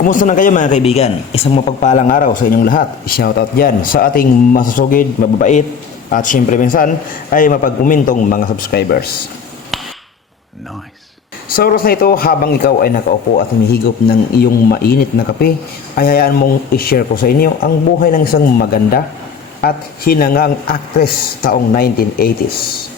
Kumusta na kayo mga kaibigan? Isang mapagpalang araw sa inyong lahat. Shoutout dyan sa ating masusugid, mababait, at syempre minsan ay mapagkumintong mga subscribers. Nice. Sa oras na ito, habang ikaw ay nakaupo at humihigop ng iyong mainit na kape, ay hayaan mong i-share ko sa inyo ang buhay ng isang maganda at hinangang actress taong 1980s.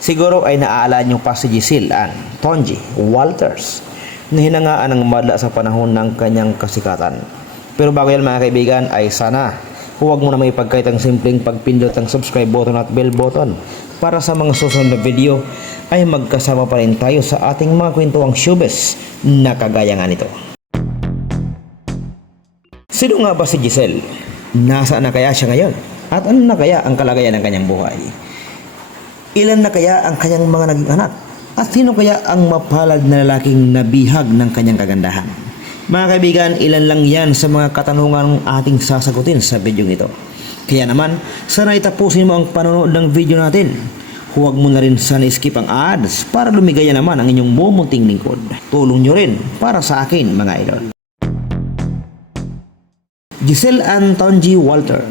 Siguro ay naaalala niyo pa si Giselle Ann Tonji Walters na hinangaan ng madla sa panahon ng kanyang kasikatan. Pero bago yan mga kaibigan ay sana huwag mo na may pagkait ang simpleng pagpindot ng subscribe button at bell button para sa mga susunod na video ay magkasama pa rin tayo sa ating mga kwentuang showbiz na kagaya nga nito. Sino nga ba si Giselle? Nasaan na kaya siya ngayon? At ano na kaya ang kalagayan ng kanyang buhay? Ilan na kaya ang kanyang mga naging anak? At sino kaya ang mapalad na lalaking nabihag ng kanyang kagandahan? Mga kaibigan, ilan lang yan sa mga katanungan ating sasagutin sa video ito. Kaya naman, sana itapusin mo ang panonood ng video natin. Huwag mo na rin sana skip ang ads para lumigaya naman ang inyong bumunting lingkod. Tulong nyo rin para sa akin mga idol. Giselle Antonji Walter,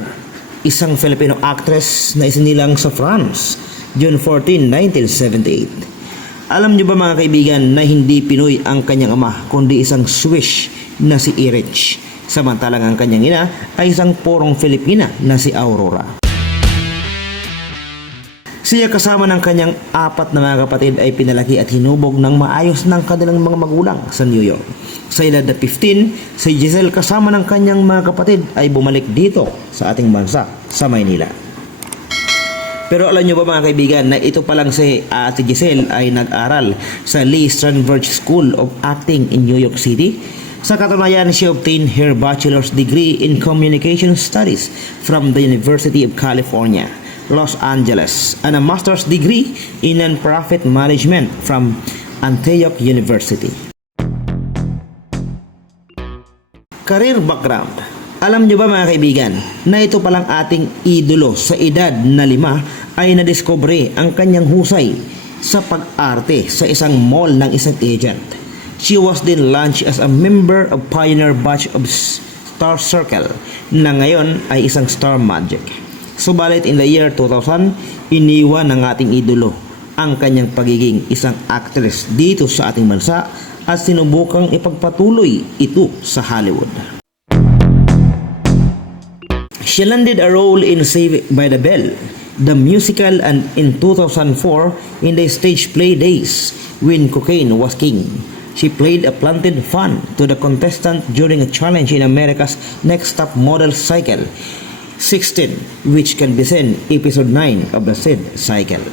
isang Filipino actress na isinilang sa France, June 14, 1978. Alam niyo ba mga kaibigan na hindi Pinoy ang kanyang ama kundi isang Swiss na si Erich. Samantalang ang kanyang ina ay isang porong Filipina na si Aurora. Siya kasama ng kanyang apat na mga kapatid ay pinalaki at hinubog ng maayos ng kanilang mga magulang sa New York. Sa edad na 15, si Giselle kasama ng kanyang mga kapatid ay bumalik dito sa ating bansa, sa Maynila. Pero alam nyo ba mga kaibigan na ito pa lang si Ate Giselle ay nag-aral sa Lee Strasberg School of Acting in New York City? Sa katunayan, she obtained her bachelor's degree in communication studies from the University of California, Los Angeles, and a master's degree in non-profit management from Antioch University. Career background. Alam niyo ba mga kaibigan na ito palang ating idolo sa edad na lima ay nadiskubre ang kanyang husay sa pag-arte sa isang mall ng isang agent. She was then launched as a member of pioneer batch of Star Circle na ngayon ay isang Star Magic. Subalit in the year 2000, iniwan ng ating idolo ang kanyang pagiging isang actress dito sa ating bansa at sinubukang ipagpatuloy ito sa Hollywood. She landed a role in Saved by the Bell, the musical, and in 2004 in the stage play Days when cocaine was king. She played a planted fan to the contestant during a challenge in America's Next Top Model Cycle 16, which can be seen episode 9 of the said cycle.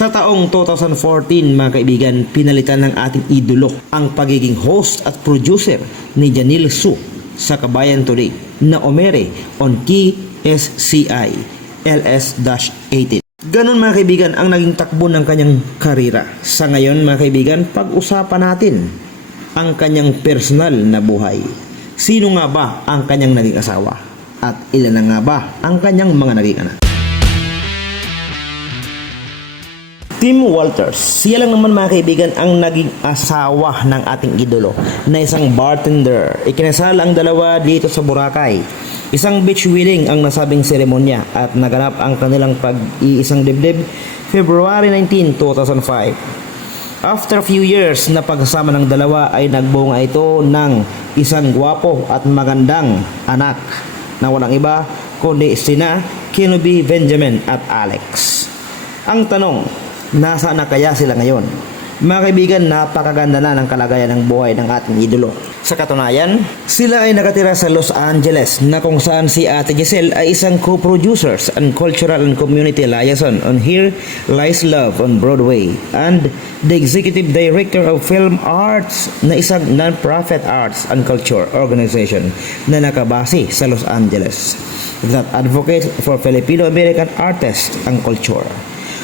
Sa taong 2014 mga kaibigan, pinalitan ng ating idolo ang pagiging host at producer ni Janil Su sa Kabayan Today na omere on KSCI LS-18. Ganon mga kaibigan ang naging takbo ng kanyang karira. Sa ngayon mga kaibigan, pag-usapan natin ang kanyang personal na buhay. Sino nga ba ang kanyang naging asawa? At ilan na nga ba ang kanyang mga naging anak? Tim Walters, siya lang naman mga kaibigan ang naging asawa ng ating idolo na isang bartender. Ikinasal ang dalawa dito sa Boracay. Isang beach wedding ang nasabing seremonya at naganap ang kanilang pag-iisang dibdib February 19, 2005. After few years na pagsasama ng dalawa ay nagbunga ito ng isang gwapo at magandang anak na walang iba kundi sina Kenobi Benjamin at Alex. Ang tanong, nasaan na kaya sila ngayon? Mga kaibigan, napakaganda na ng kalagayan ng buhay ng ating idolo. Sa katunayan, sila ay nakatira sa Los Angeles na kung saan si Ate Giselle ay isang co-producers and cultural and community liaison on Here Lies Love on Broadway and the executive director of Film Arts na isang non-profit arts and culture organization na nakabase sa Los Angeles that advocates for Filipino-American artists and culture.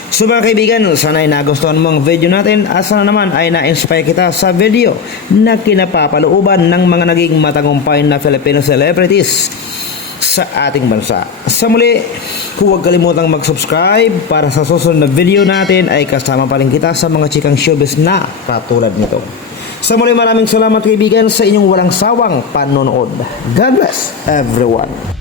So mga kaibigan, sana ay nagustuhan mo ang video natin at sana naman ay na-inspire kita sa video na kinapapalooban ng mga naging matagumpay na Filipino celebrities sa ating bansa. Sa muli, huwag kalimutang mag-subscribe para sa susunod na video natin ay kasama pa rin kita sa mga chikang showbiz na katulad nito. Sa muli maraming salamat kaibigan sa inyong walang sawang panonood. God bless everyone.